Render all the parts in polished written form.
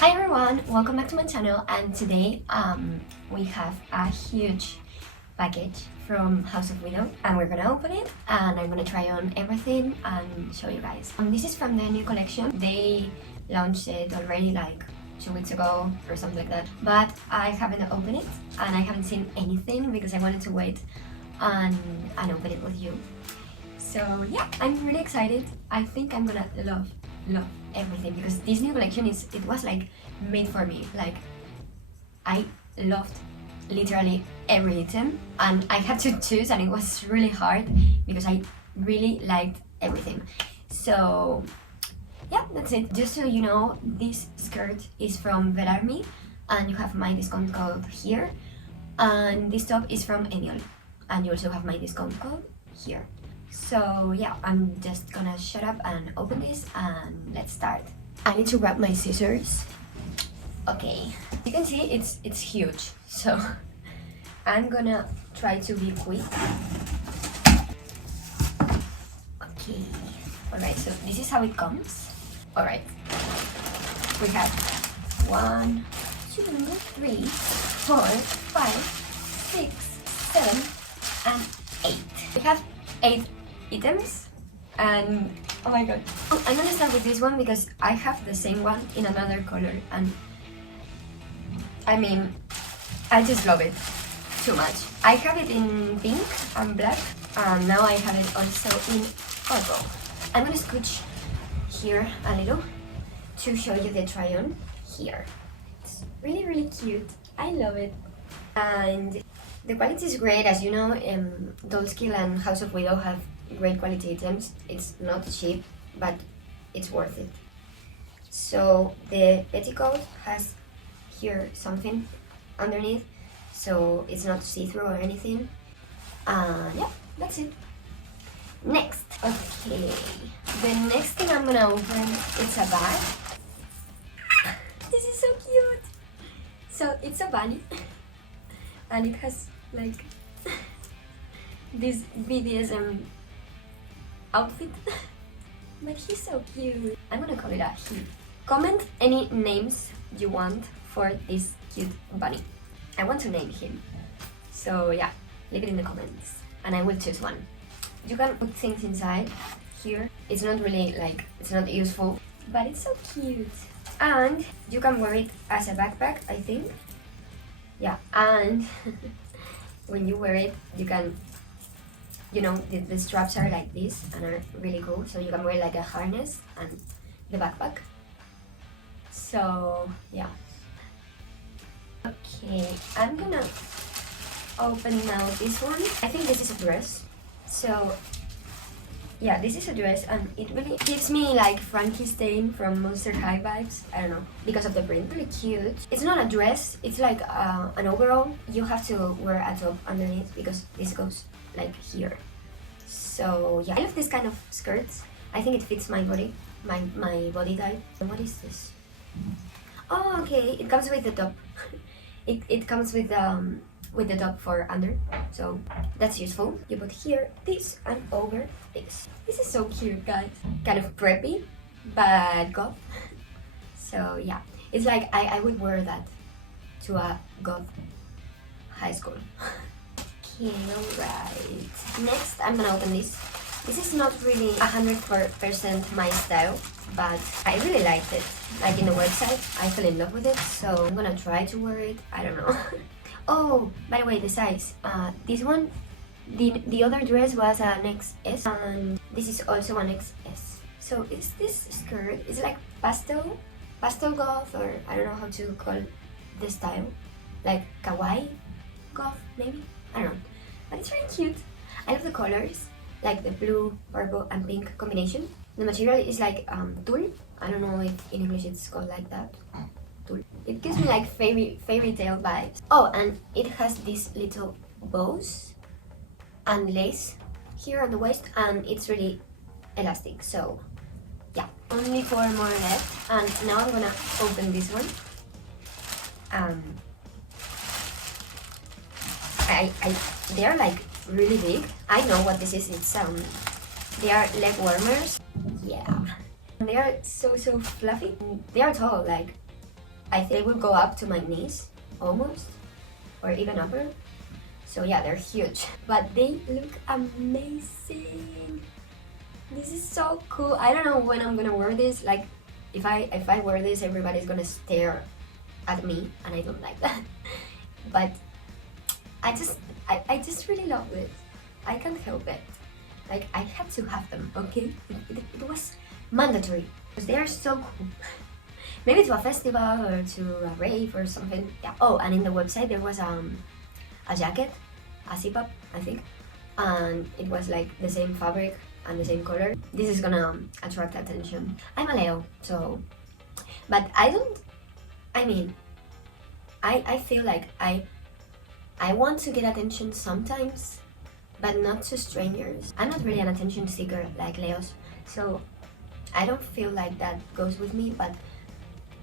Hi everyone, welcome back to my channel, and today we have a huge package from House of Widow and we're gonna open it and I'm gonna try on everything and show you guys. This is from the new collection. They launched it already like 2 weeks ago or something like that, but I haven't opened it and I haven't seen anything because I wanted to wait and open it with you. So yeah, I'm really excited. I think I'm gonna love everything because this new collection it was like made for me. Like I loved literally every item and I had to choose and it was really hard because I really liked everything. So yeah, that's it. Just so you know, this skirt is from Velarmi and you have my discount code here, and this top is from Eniol and you also have my discount code here. So yeah, I'm just gonna shut up and open this and let's start. I need to grab my scissors. Okay, you can see it's huge, so I'm gonna try to be quick. Okay, alright, so this is how it comes. Alright, we have 1, 2, 3, 4, 5, 6, 7, and 8. We have 8 items and oh my god, I'm gonna start with this one because I have the same one in another color and I mean I just love it too much. I have it in pink and black and now I have it also in purple. I'm gonna scooch here a little to show you the try on here. It's really cute. I love it and the quality is great. As you know, Dollskill and House of Widow have great quality items. It's not cheap, but it's worth it. So the petticoat has here something underneath, so it's not see-through or anything. Yeah, that's it. Next, okay, the next thing I'm gonna open is a bag. This is so cute. So it's a bunny. And it has like this BDSM outfit, but he's so cute. I'm gonna call it a he. Comment any names you want for this cute bunny. I want to name him. So yeah, leave it in the comments and I will choose one. You can put things inside here. It's not really like, it's not useful, but it's so cute. And you can wear it as a backpack, I think. Yeah, and when you wear it, you can, you know, the straps are like this and are really cool. So you can wear like a harness and the backpack. So yeah. Okay, I'm gonna open now this one. I think this is a dress. So yeah, this is a dress and it really gives me like Frankenstein from Monster High vibes. I don't know, because of the print. Really cute. It's not a dress, it's like an overall. You have to wear a top underneath because this goes like here. So yeah, I love this kind of skirts. I think it fits my body, my body type. And what is this? Oh, okay, it comes with the top. it comes with the top for under, so that's useful. You put here this and over this. This is so cute, guys. Kind of preppy, but goth. So yeah, it's like I would wear that to a goth high school. Okay, alright. Next, I'm gonna open this. This is not really 100% my style, but I really liked it. Like in the website, I fell in love with it, so I'm gonna try to wear it. I don't know. Oh, by the way, the size. This one, the other dress was an XS, and this is also an XS. So is this skirt? It's like pastel goth, or I don't know how to call the style, like kawaii goth maybe. I don't know, but it's really cute. I love the colors, like the blue, purple, and pink combination. The material is like tulle. I don't know if in English it's called like that. It gives me like fairy tale vibes. Oh, and it has these little bows and lace here on the waist, and it's really elastic. So yeah, only 4 more left, and now I'm gonna open this one. They are like really big. I know what this is. It's they are leg warmers. Yeah, they are so fluffy. They are tall, like I think they will go up to my knees almost, or even upper. So yeah, they're huge, but they look amazing. This is so cool. I don't know when I'm gonna wear this. Like, if I wear this, everybody's gonna stare at me, and I don't like that. But I just really love it. I can't help it. Like, I had to have them, okay? It was mandatory because they are so cool. Maybe to a festival or to a rave or something. Yeah. Oh, and in the website there was a jacket, a zip-up, I think, and it was like the same fabric and the same color. This is gonna attract attention. I'm a Leo, so, but I feel like I want to get attention sometimes, but not to strangers. I'm not really an attention seeker like Leos, so I don't feel like that goes with me, but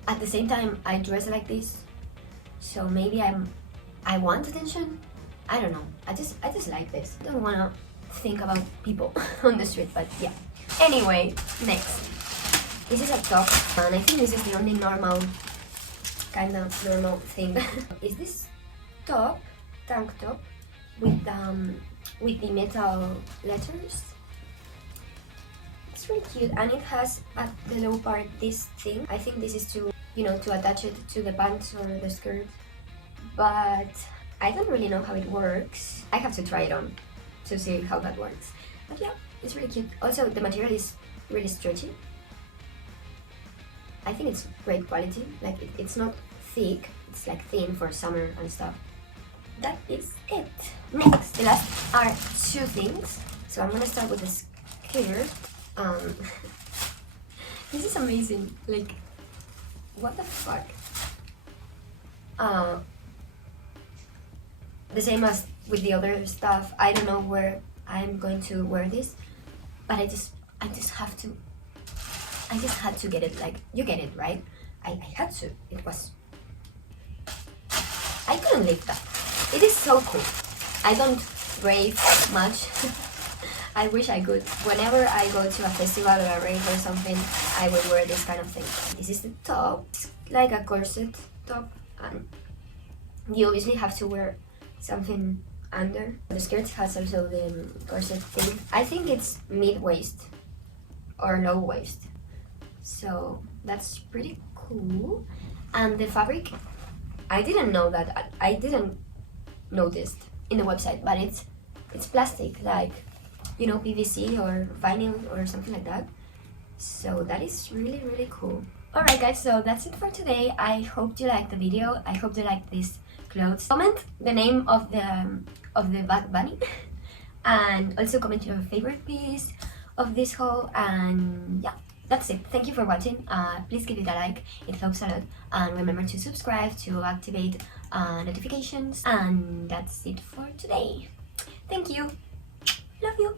at the same time I dress like this, so maybe I want attention. I don't know. I just like this. I don't wanna think about people on the street, but yeah. Anyway, next. This is a top, and I think this is the only normal thing. Is this top, tank top, with the metal letters. It's really cute, and it has at the low part this thing. I think this is to, you know, to attach it to the pants or the skirt, but I don't really know how it works. I have to try it on to see how that works. But yeah, it's really cute. Also, the material is really stretchy. I think it's great quality. Like, it's not thick, it's like thin for summer and stuff. That is it. Next, the last are two things. So I'm gonna start with the skirt. This is amazing. Like, what the fuck? The same as with the other stuff. I don't know where I'm going to wear this, but I just had to get it. Like, you get it, right? I had to. It was, I couldn't leave that. It is so cool. I don't rave much. I wish I could. Whenever I go to a festival or a rave or something, I will wear this kind of thing. This is the top. It's like a corset top, and you obviously have to wear something under. The skirt has also the corset thing. I think it's mid-waist or low waist, so that's pretty cool. And the fabric, I didn't know that. I didn't notice in the website, but it's plastic, like, you know, PVC or vinyl or something like that. So that is really, really cool. Alright guys, so that's it for today. I hope you liked the video. I hope you liked these clothes. Comment the name of the Bad Bunny and also comment your favorite piece of this haul, and yeah, that's it. Thank you for watching. Please give it a like, it helps a lot, and remember to subscribe to activate notifications, and that's it for today. Thank you. Love you.